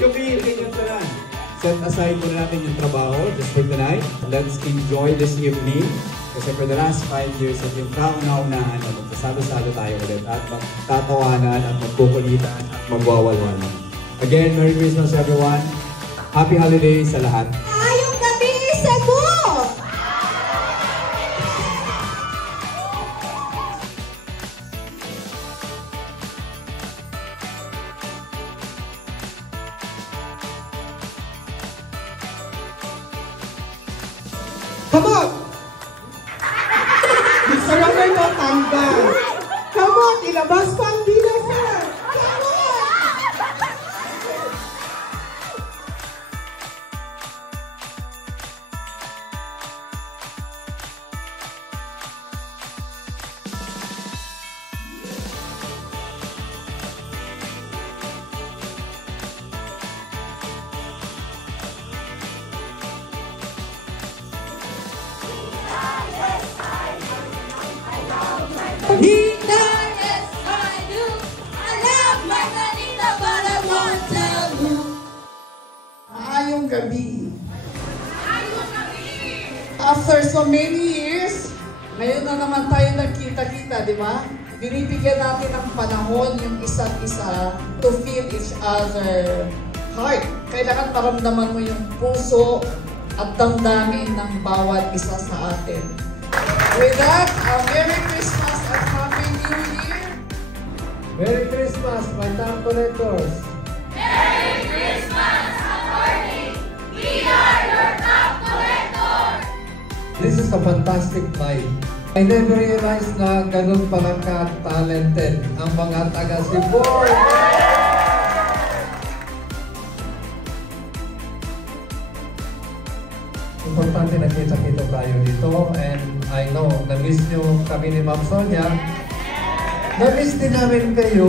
Yuki, Ringantaran. Set aside muna natin yung trabaho just for tonight. Let's enjoy this evening. Kasi for the last 5 years, at yung kauna-unahan na magsasalo-salo tayo ulit at magtatawanan at magkukulitan at magwawalwalan. Again, Merry Christmas everyone. Happy holidays sa lahat. Ayong gabi sa mo! Come on! Mr. Robert o tanggal. Come on, ilabas pa ang dila, sir. Come on! Yes, I do. I love my Manila, but I won't tell you. Ayong gabi. Ayong gabi! After so many years, ngayon na naman tayo nagkita-kita, di ba? Binibigyan natin ng panahon yung isa't isa to feel each other heart. Kailangan maramdaman mo yung puso at damdamin ng bawat isa sa atin. With that, Merry Christmas and Happy New Year! Merry Christmas, my top collectors! Merry Christmas, attorney! We are your top collector! This is a fantastic night. I never realized na ganun pala ka-talented ang mga taga-Cebu. Importante na kita-kita tayo dito and I know, na-miss nyo kami ni Ma'am Sonia. Na-miss din namin kayo.